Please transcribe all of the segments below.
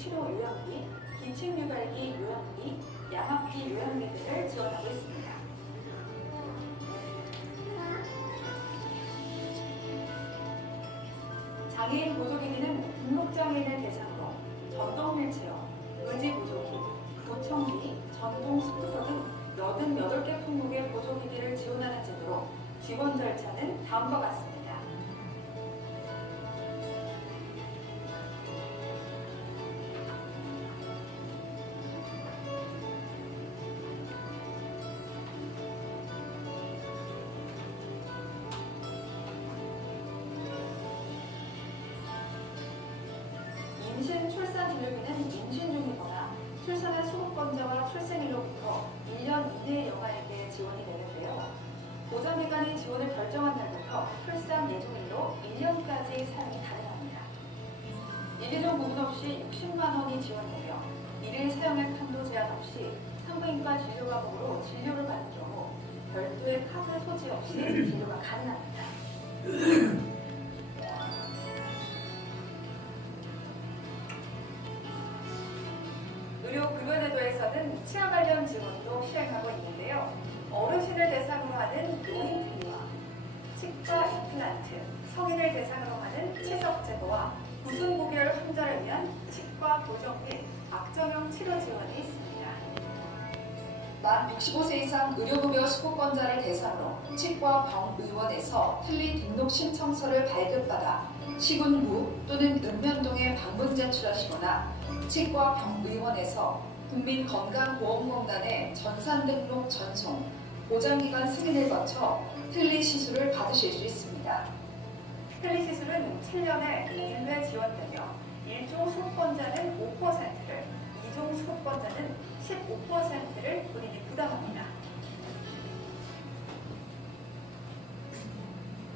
치료 요양비, 기침유발기 요양비, 양압기 요양비들을 지원하고 있습니다. 장애인 보조기기는 등록장애인을 대상으로 전동 휠체어, 의지 보조기, 보청기, 전동 스쿠터 등 88개 품목의 보조기기를 지원하는 제도로 지원 절차는 다음과 같습니다. 임신, 출산 진료비는 임신 중이거나 출산한 수급권자와 출생일로부터 1년 이내의 여가에게 지원이 되는데요. 보장기관이 지원을 결정한 날부터 출산 예정일로 1년까지 사용이 가능합니다. 일회종 구분 없이 60만 원이 지원되며 일일 사용할 한도 제한 없이 산부인과 진료과목으로 진료를 받는 경우 별도의 카드 소지 없이 진료가 가능합니다. 의료급여제도에서는 치아 관련 지원도 시행하고 있는데요. 어르신을 대상으로 하는 노인플리와 치과 임플란트, 성인을 대상으로 하는 치석 제거와 구순고결 환자를 위한 치과 교정 및 악정형 치료 지원이 있습니다. 만 65세 이상 의료급여 수급권자를 대상으로 치과 병의원에서 틀니 등록 신청서를 발급받아 시군구 또는 읍면동에 방문 제출하시거나 치과 병의원에서 국민건강보험공단에 전산 등록 전송, 보장기관 승인을 거쳐 틀니 시술을 받으실 수 있습니다. 틀니 시술은 7년에 1회 지원되며 1종 수급권자는 5%를, 2종 수급권자는 15%를 본인이 부담합니다.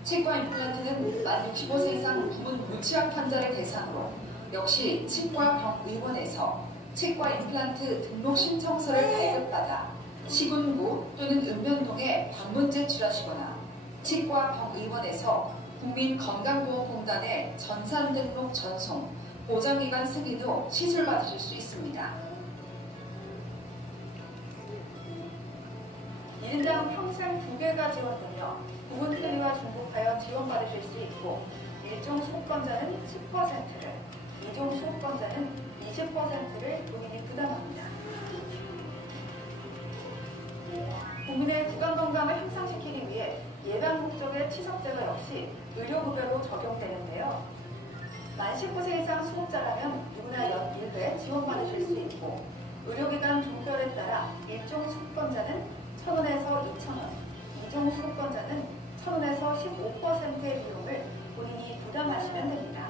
치과 임플란트는 만 65세 이상 부분 무치약 환자를 대상으로 역시 치과 병의원에서 치과 임플란트 등록 신청서를 발급받아 시군구 또는 읍면동에 방문 제출하시거나 치과 병의원에서 국민건강보험공단에 전산 등록 전송, 보장기관 승인 후 시술 받으실 수 있습니다. 1인당 평생 2개가 지원되며 부분 틀니와 중복하여 지원받으실 수 있고 1종 수급권자는 10%를, 2종 수급권자는 20%를 본인이 부담합니다. 국민의 구강건강을 향상시키기 위해 예방 목적의 치석제거 역시 의료급여로 적용되는데요. 만 19세 이상 수급자라면 누구나 연 1회 지원받으실 수 있고 의료기관 종별에 따라 1종 수급권자는 1,000원에서 2,000원, 2종 수급권자는 1,000원에서 15%의 비용을 본인이 부담하시면 됩니다.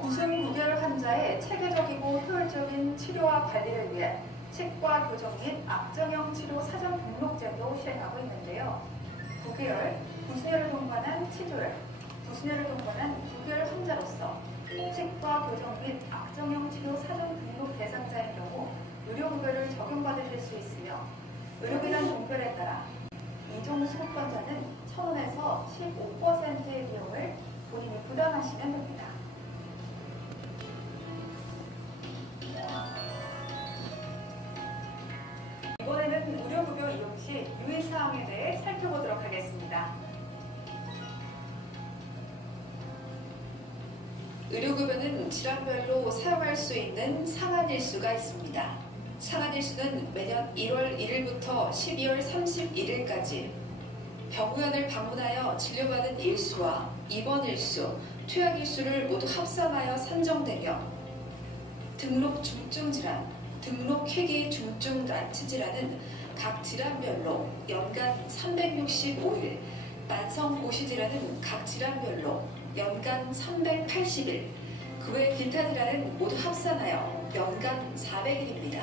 구순구결 환자의 체계적이고 효율적인 치료와 관리를 위해 치과 교정 및 악정형 치료 사전 등록제도 시행하고 있는데요. 9개월, 구순혈을 동반한 치조혈, 구순혈을 동반한 9개월 환자로서 치과 교정 및 악정형 치료 사전 등록 대상자인 경우 의료급여를 적용받으실 수 있으며 의료기관 종별에 따라 2종 수급권자는 1,000원에서 15%의 비용을 본인이 부담하시면 됩니다. 이번에는 의료급여 이용 시 유의사항에 대해 살펴보도록 하겠습니다. 의료급여는 질환별로 사용할 수 있는 상한일수가 있습니다. 상한일수는 매년 1월 1일부터 12월 31일까지 병원을 방문하여 진료받은 일수와 입원일수, 투약일수를 모두 합산하여 산정되며 등록 중증질환, 등록 희귀 중증 난치질환은 각 질환별로 연간 365일, 만성고시질환은 각 질환별로 연간 380일, 그 외 기타 질환은 모두 합산하여 연간 400일입니다.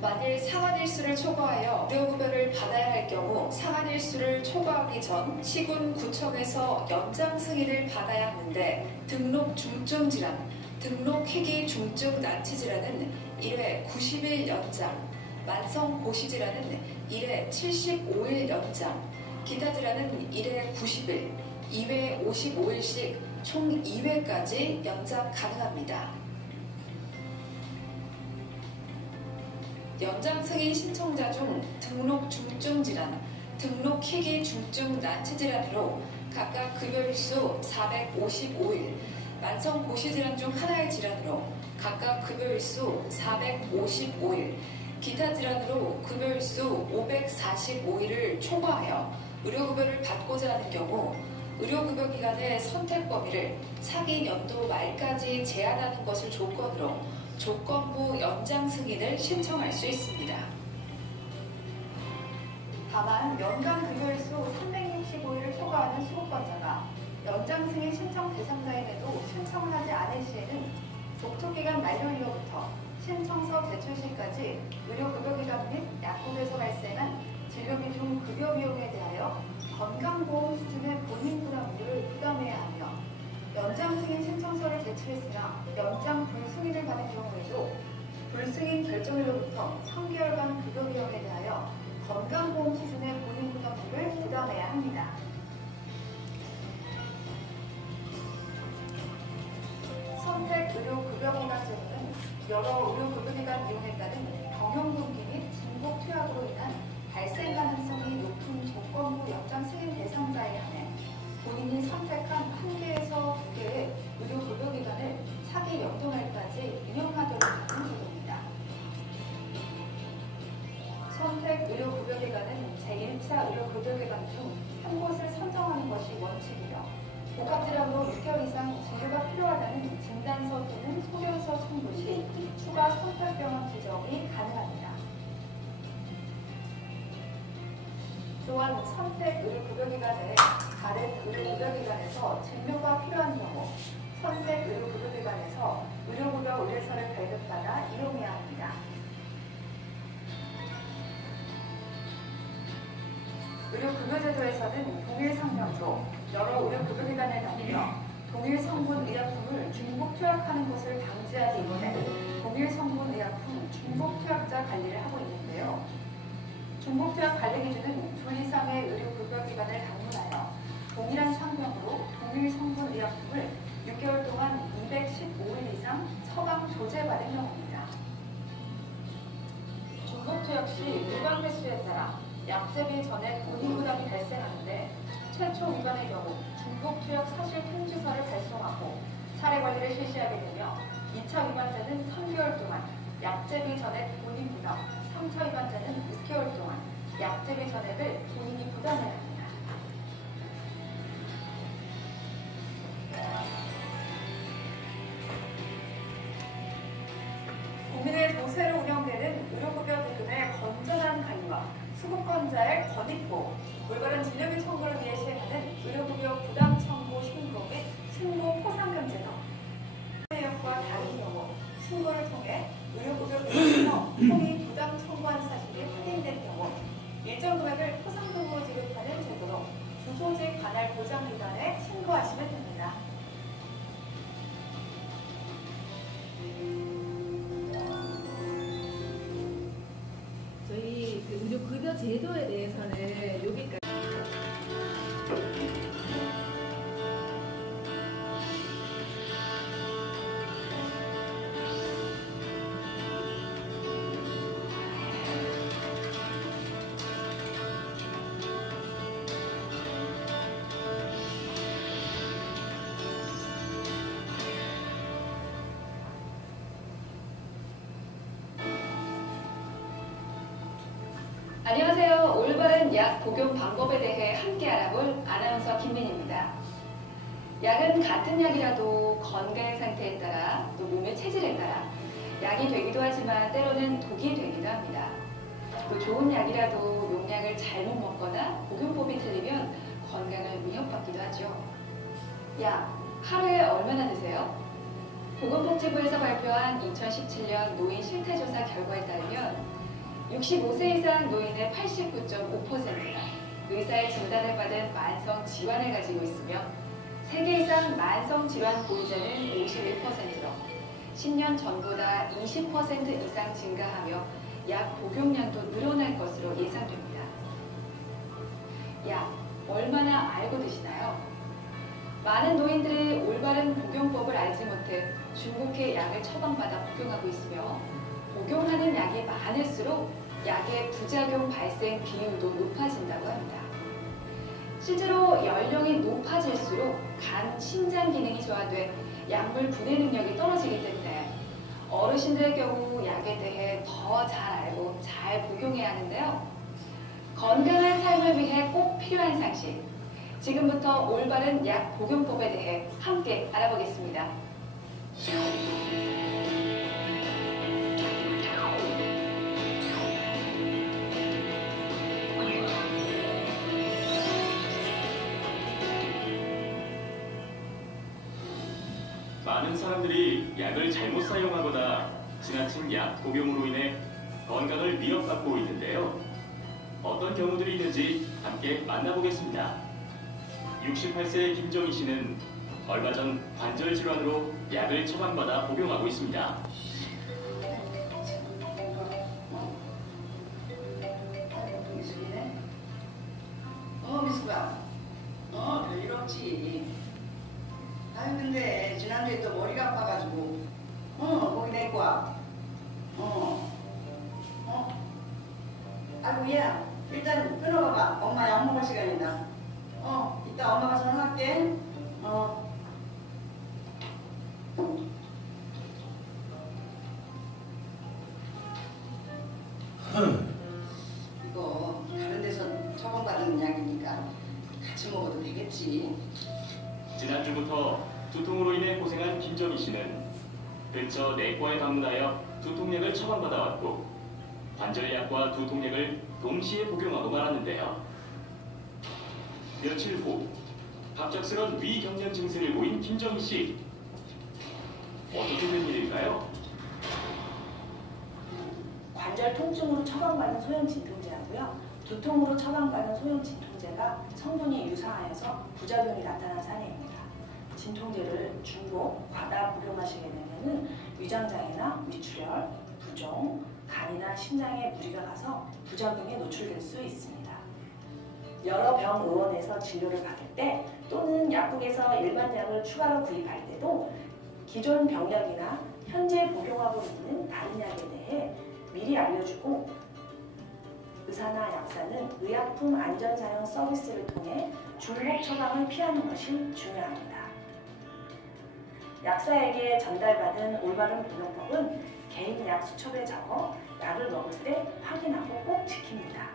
만일 상한일수를 초과하여 의료급여를 받아야 할 경우 상한일수를 초과하기 전 시군구청에서 연장 승인을 받아야 하는데 등록 중증질환, 등록 희귀 중증 난치질환은 1회 90일 연장, 만성고시질환은 1회 75일 연장, 기타 질환은 1회 90일, 2회 55일씩 총 2회까지 연장 가능합니다. 연장 승인 신청자 중 등록 중증 질환, 등록 희귀 중증 난치 질환으로 각각 급여일수 455일, 만성 고시 질환 중 하나의 질환으로 각각 급여일수 455일, 기타 질환으로 급여일수 545일을 초과하여 의료급여를 받고자 하는 경우 의료급여 기관의 선택 범위를 차기 연도 말까지 제한하는 것을 조건으로 조건부 연장 승인을 신청할 수 있습니다. 다만 연간 급여일수 365일을 초과하는 수급권자가 연장 승인 신청 대상자임에도 신청을 하지 않을 시에는 독촉기간 만료일로부터 신청서 제출 시까지 의료급여기관 및 약국에서 발생한 진료비 중 급여 비용에 대하여 건강보험 수준의 본인 부담률을 부담해야 하며 연장 승인 신청서를 제출했으나 연장 불승인을 받은 경우에도 불승인 결정일로부터 3개월간 급여 비용에 대하여 건강보험 수준의 본인 부담률을 부담해야 합니다. 선택 의료급여기관 제도는 여러 의료급여기관 이용에 따른 병용분기 및 중복 투약으로 인한 발생 가능성이 높은 조건부 연장 승인 대상자에 한해 본인이 선택한 1개에서 2개의 의료급여기관을 차기 연도 말까지 이용하도록 하는 제도입니다. 선택 의료급여기관은 제1차 의료급여기관 중 한 곳을 선정하는 것이 원칙이며 복합질환으로 6개월 이상 진료가 필요하다는 진단서 또는 소견서 첨부 시 추가 선택병원 지정이 가능합니다. 또한 선택 의료급여기관의 다른 의료급여기관에서 진료가 필요한 경우 선택 의료급여기관에서 의료급여 의뢰서를 발급받아 이용해야 합니다. 의료급여제도에서는 동일 상명도 여러 의료급여기관을 다니며 동일 성분 의약품을 중복 투약하는 것을 방지하기 위해 동일 성분 의약품 중복 투약자 관리를 하고 있는데요. 중복 투약 관리 기준은 2 이상의 의료급여기관을 방문하여 동일한 상명으로 동일 성분 의약품을 6개월 동안 215일 이상 처방 조제받은 경우입니다. 중복 투약 시 위반 횟수에 따라 약제비 전액 본인 부담이 발생하는데 최초 위반의 경우 중복 투약 사실 통지서를 발송하고 사례 관리를 실시하게 되며 2차 위반자는 3개월 동안 약제비 전액 본인 부담, 3차 위반자는 6개월 동안 약제비 전액을 본인이 부담해야 합니다. 국민의 도세로 운영되는 의료급여 제도의 건전한 관리와 수급권자의 권익보호, 올바른 진료비 청구를 위해 시행하는 의료급여 부담 청구 신고 및 신고 포상금 제도, 내역과 다른 경우 신고를 통해 의료급여 기관에서 본인 부담 청구한 사실이 확인된 경우 일정 금액을 포상금으로 지급하는 제도로 주소지 관할 보장기관에 신고하시면 됩니다. 저희 의료급여 제도에 대해서는 여기까지. 안녕하세요. 올바른 약 복용 방법에 대해 함께 알아볼 아나운서 김민희입니다. 약은 같은 약이라도 건강의 상태에 따라 또 몸의 체질에 따라 약이 되기도 하지만 때로는 독이 되기도 합니다. 또 좋은 약이라도 용량을 잘못 먹거나 복용법이 틀리면 건강을 위협받기도 하죠. 약, 하루에 얼마나 드세요? 보건복지부에서 발표한 2017년 노인 실태조사 결과에 따르면 65세 이상 노인의 89.5%가 의사의 진단을 받은 만성 질환을 가지고 있으며 3개 이상 만성 질환 보유자는 51%로 10년 전보다 20% 이상 증가하며 약 복용량도 늘어날 것으로 예상됩니다. 약, 얼마나 알고 드시나요? 많은 노인들이 올바른 복용법을 알지 못해 중국의 약을 처방받아 복용하고 있으며 복용하는 약이 많을수록 약의 부작용 발생 비율도 높아진다고 합니다. 실제로 연령이 높아질수록 간, 신장 기능이 저하돼 약물 분해 능력이 떨어지기 때문에 어르신들의 경우 약에 대해 더 잘 알고 잘 복용해야 하는데요. 건강한 삶을 위해 꼭 필요한 상식. 지금부터 올바른 약 복용법에 대해 함께 알아보겠습니다. 많은 사람들이 약을 잘못 사용하거나 지나친 약 복용으로 인해 건강을 위협받고 있는데요. 어떤 경우들이 있는지 함께 만나보겠습니다. 68세의 김정희 씨는 얼마 전 관절 질환으로 약을 처방받아 복용하고 있습니다. 미숙아. 별일 없지. 아유, 근데 지난주에 또 머리가 아파가지고 거기 내고 와. 아이고, 얘야, 일단 끊어봐봐. 엄마 약 먹을 시간이다. 이따 엄마가 전화할게. 이거 다른 데서 처방받은 약이니까 같이 먹어도 되겠지. 지난주부터 두통으로 인해 고생한 김정희 씨는 근처 내과에 방문하여 두통약을 처방받아왔고 관절약과 두통약을 동시에 복용하고 말았는데요. 며칠 후 갑작스런 위경련 증세를 보인 김정희 씨. 어떻게 된 일일까요? 관절 통증으로 처방받은 소형 진통제하고요. 두통으로 처방받은 소형 진통제가 성분이 유사하여서 부작용이 나타난 사례입니다. 진통제를 중복, 과다 복용하시게 되면 위장장애나 위출혈, 부종, 간이나 심장에 무리가 가서 부작용에 노출될 수 있습니다. 여러 병 의원에서 진료를 받을 때 또는 약국에서 일반 약을 추가로 구입할 때도 기존 병약이나 현재 복용하고 있는 다른 약에 대해 미리 알려주고 의사나 약사는 의약품 안전사용 서비스를 통해 중복 처방을 피하는 것이 중요합니다. 약사에게 전달받은 올바른 복용법은 개인 약 수첩에 적어 약을 먹을 때 확인하고 꼭 지킵니다.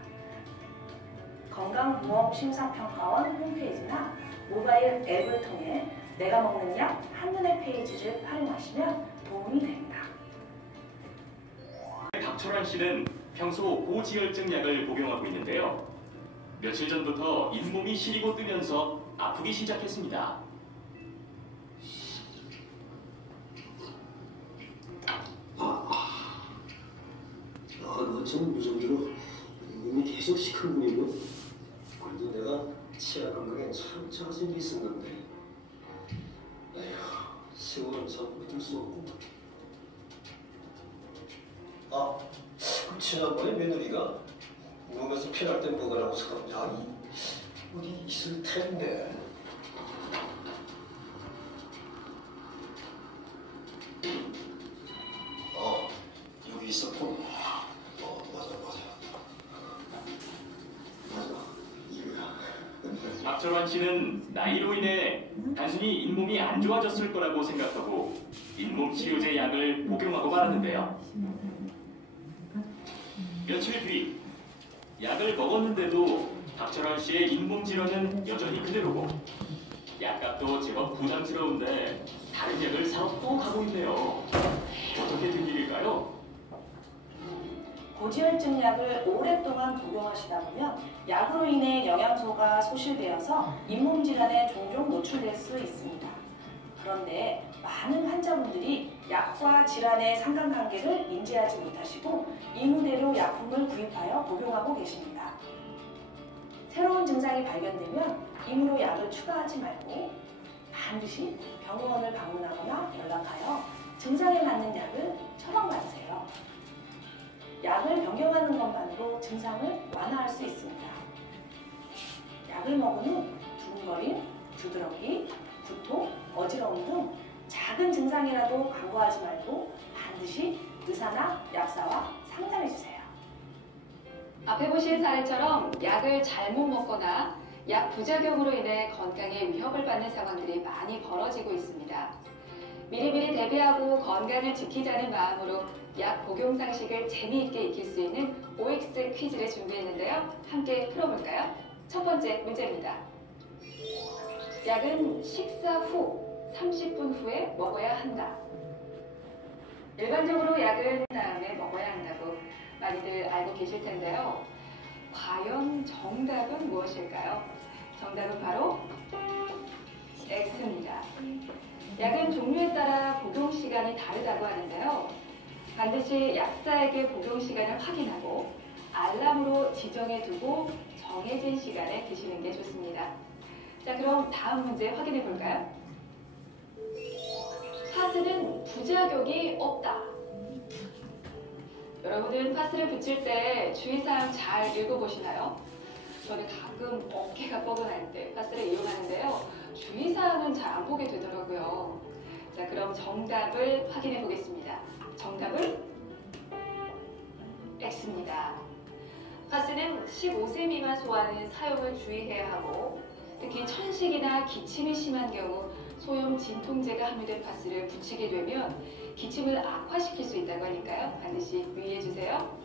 건강보험심사평가원 홈페이지나 모바일 앱을 통해 내가 먹는 약 한눈에 페이지를 활용하시면 도움이 됩니다. 박철환 씨는 평소 고지혈증 약을 복용하고 있는데요. 며칠 전부터 잇몸이 시리고 뜨면서 아프기 시작했습니다. 너 참 무전기로 이미 계속 시큰거리고 그래도 내가 치아 건강에 참 자신이 있었는데 에휴, 세월은 참 믿을 수 없고 그 지난번에 며느리가 몸에서 피날 때 먹으라고 야, 어디 있을 텐데. 여기 있었군. 맞아. 이거야. 박철환 씨는 나이로 인해 단순히 잇몸이 안 좋아졌을 거라고 생각하고 잇몸 치료제 약을 복용하고 말았는데요. 며칠 뒤 약을 먹었는데도 박철환 씨의 잇몸 질환은 여전히 그대로고 약값도 제법 부담스러운데 다른 약을 사러 또 가고 있네요. 어떻게 된 일일까요? 고지혈증 약을 오랫동안 복용하시다 보면 약으로 인해 영양소가 소실되어서 잇몸 질환에 종종 노출될 수 있습니다. 그런데 많은 환자분들이 약과 질환의 상관관계를 인지하지 못하시고 이무대로 약품을 구입하여 복용하고 계십니다. 새로운 증상이 발견되면 임으로 약을 추가하지 말고 반드시 병원을 방문하거나 연락하여 증상에 맞는 약을 처방받으세요. 약을 변경하는 것만으로 증상을 완화할 수 있습니다. 약을 먹은 후 두근거림, 두드러기, 두통, 어지러움 등 작은 증상이라도 간과하지 말고 반드시 의사나 약사와 상담해 주세요. 앞에 보신 사례처럼 약을 잘못 먹거나 약 부작용으로 인해 건강에 위협을 받는 상황들이 많이 벌어지고 있습니다. 미리미리 대비하고 건강을 지키자는 마음으로 약 복용 상식을 재미있게 익힐 수 있는 OX 퀴즈를 준비했는데요. 함께 풀어볼까요? 첫 번째 문제입니다. 약은 식사 후 30분 후에 먹어야 한다. 일반적으로 약은 다음에 먹어야 한다고 많이들 알고 계실 텐데요. 과연 정답은 무엇일까요? 정답은 바로 X입니다. 약은 종류에 따라 복용 시간이 다르다고 하는데요. 반드시 약사에게 복용 시간을 확인하고 알람으로 지정해두고 정해진 시간에 드시는 게 좋습니다. 자, 그럼 다음 문제 확인해 볼까요? 파스는 부작용이 없다. 여러분은 파스를 붙일 때 주의사항 잘 읽어보시나요? 저는 가끔 어깨가 뻐근할 때 파스를 이용하는데요. 주의사항은 잘 안 보게 되더라고요. 자, 그럼 정답을 확인해 보겠습니다. 정답은 X입니다. 파스는 15세 미만 소아는 사용을 주의해야 하고 특히 천식이나 기침이 심한 경우 소염 진통제가 함유된 파스를 붙이게 되면 기침을 악화시킬 수 있다고 하니까요. 반드시 유의해 주세요.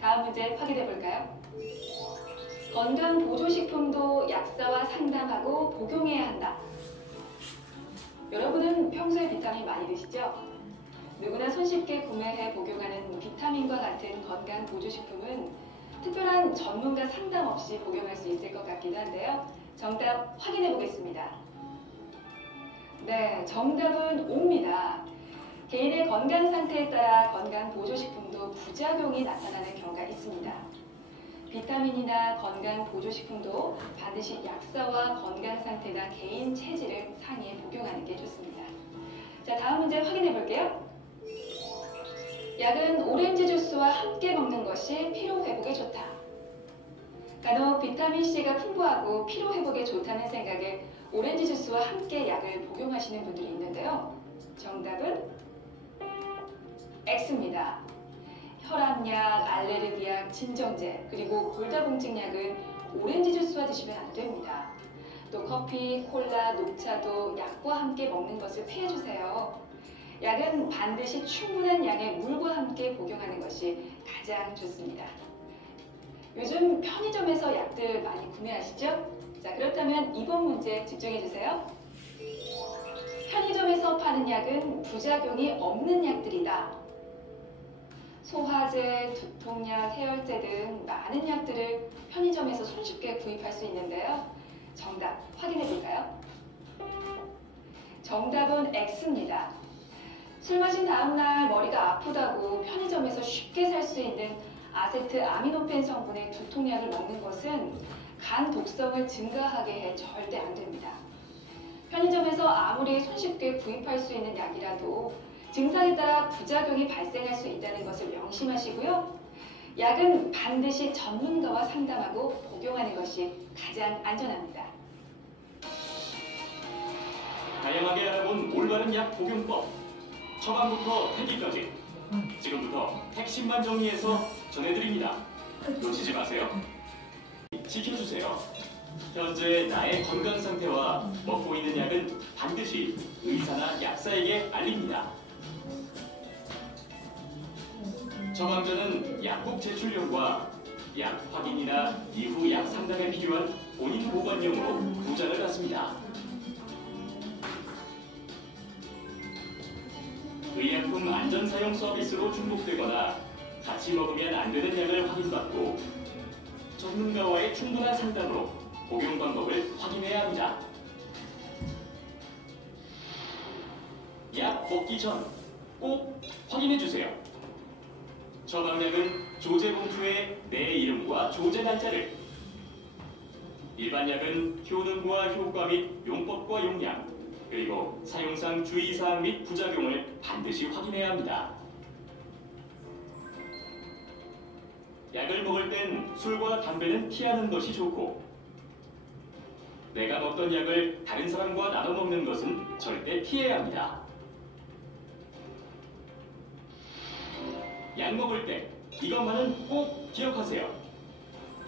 다음 문제 확인해 볼까요? 건강 보조식품도 약사와 상담하고 복용해야 한다. 여러분은 평소에 비타민 많이 드시죠? 누구나 손쉽게 구매해 복용하는 비타민과 같은 건강 보조식품은 특별한 전문가 상담 없이 복용할 수 있을 것 같기도 한데요. 정답 확인해 보겠습니다. 네, 정답은 O입니다. 개인의 건강 상태에 따라 건강 보조식품도 부작용이 나타나는 경우가 있습니다. 비타민이나 건강 보조식품도 반드시 약사와 건강 상태나 개인 체질을 상의해 복용하는 게 좋습니다. 자, 다음 문제 확인해 볼게요. 약은 오렌지 주스와 함께 먹는 것이 피로 회복에 좋다. 간혹 비타민C가 풍부하고 피로 회복에 좋다는 생각에 오렌지 주스와 함께 약을 복용하시는 분들이 있는데요. 정답은 X입니다. 혈압약, 알레르기약, 진정제, 그리고 골다공증약은 오렌지 주스와 드시면 안 됩니다. 또 커피, 콜라, 녹차도 약과 함께 먹는 것을 피해주세요. 약은 반드시 충분한 양의 물과 함께 복용하는 것이 가장 좋습니다. 요즘 편의점에서 약들 많이 구매하시죠? 자, 그렇다면 이번 문제 집중해주세요. 편의점에서 파는 약은 부작용이 없는 약들이다. 소화제, 두통약, 해열제 등 많은 약들을 편의점에서 손쉽게 구입할 수 있는데요. 정답 확인해 볼까요? 정답은 X입니다. 술 마신 다음날 머리가 아프다고 편의점에서 쉽게 살 수 있는 아세트아미노펜 성분의 두통약을 먹는 것은 간 독성을 증가하게 해 절대 안 됩니다. 편의점에서 아무리 손쉽게 구입할 수 있는 약이라도 증상에 따라 부작용이 발생할 수 있다는 것을 명심하시고요. 약은 반드시 전문가와 상담하고 복용하는 것이 가장 안전합니다. 다양하게 알아본 올바른 약 복용법. 처방부터 폐기까지. 지금부터 핵심만 정리해서 전해드립니다. 놓치지 마세요. 지켜주세요. 현재 나의 건강 상태와 먹고 있는 약은 반드시 의사나 약사에게 알립니다. 처방전은 약국 제출용과 약 확인이나 이후 약 상담에 필요한 본인 보관용으로 부장을 받습니다. 의약품 안전사용 서비스로 중복되거나 같이 먹으면 안 되는 약을 확인받고 전문가와의 충분한 상담으로 복용 방법을 확인해야 합니다. 약 먹기 전 꼭 확인해주세요. 처방약은 조제 봉투에 내 이름과 조제 날짜를, 일반 약은 효능과 효과 및 용법과 용량, 그리고 사용상 주의사항 및 부작용을 반드시 확인해야 합니다. 약을 먹을 땐 술과 담배는 피하는 것이 좋고 내가 먹던 약을 다른 사람과 나눠 먹는 것은 절대 피해야 합니다. 약 먹을 때 이것만은 꼭 기억하세요.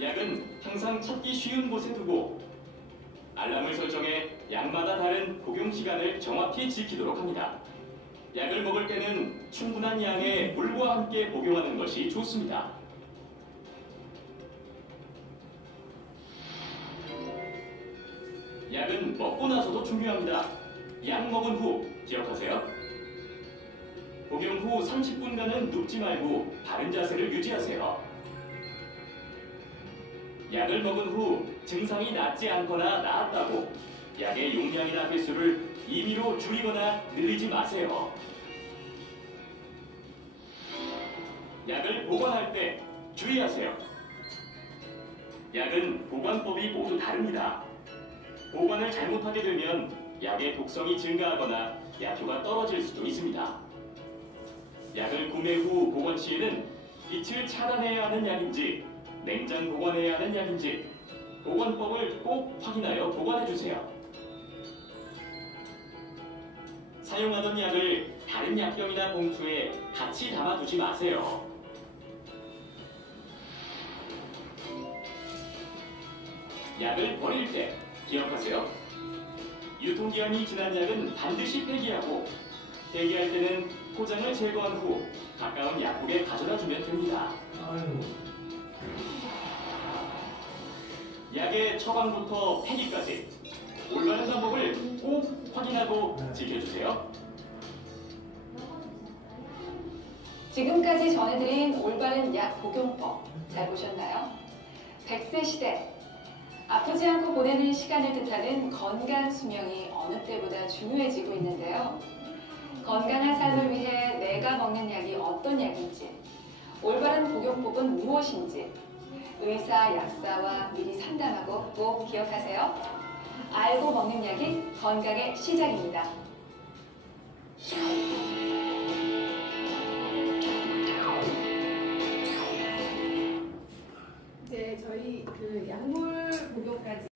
약은 항상 찾기 쉬운 곳에 두고 알람을 설정해 약마다 다른 복용 시간을 정확히 지키도록 합니다. 약을 먹을 때는 충분한 양의 물과 함께 복용하는 것이 좋습니다. 약은 먹고 나서도 중요합니다. 약 먹은 후 기억하세요. 복용 후 30분간은 눕지 말고 바른 자세를 유지하세요. 약을 먹은 후 증상이 낫지 않거나 나았다고 약의 용량이나 횟수를 임의로 줄이거나 늘리지 마세요. 약을 보관할 때 주의하세요. 약은 보관법이 모두 다릅니다. 보관을 잘못하게 되면 약의 독성이 증가하거나 약효가 떨어질 수도 있습니다. 약을 구매 후 보관 시에는 빛을 차단해야 하는 약인지 냉장 보관해야 하는 약인지 보관법을 꼭 확인하여 보관해주세요. 사용하던 약을 다른 약병이나 봉투에 같이 담아두지 마세요. 약을 버릴 때 기억하세요. 유통기한이 지난 약은 반드시 폐기하고 폐기할 때는 포장을 제거한 후 가까운 약국에 가져다 주면 됩니다. 약의 처방부터 폐기까지 올바른 방법을 꼭 확인하고 지켜주세요. 지금까지 전해드린 올바른 약 복용법 잘 보셨나요? 100세 시대 아프지 않고 보내는 시간을 뜻하는 건강 수명이 어느 때보다 중요해지고 있는데요. 건강한 삶을 위해 내가 먹는 약이 어떤 약인지, 올바른 복용법은 무엇인지 의사, 약사와 미리 상담하고 꼭 기억하세요. 알고 먹는 약이 건강의 시작입니다. 이제 저희 그 약물 복용까지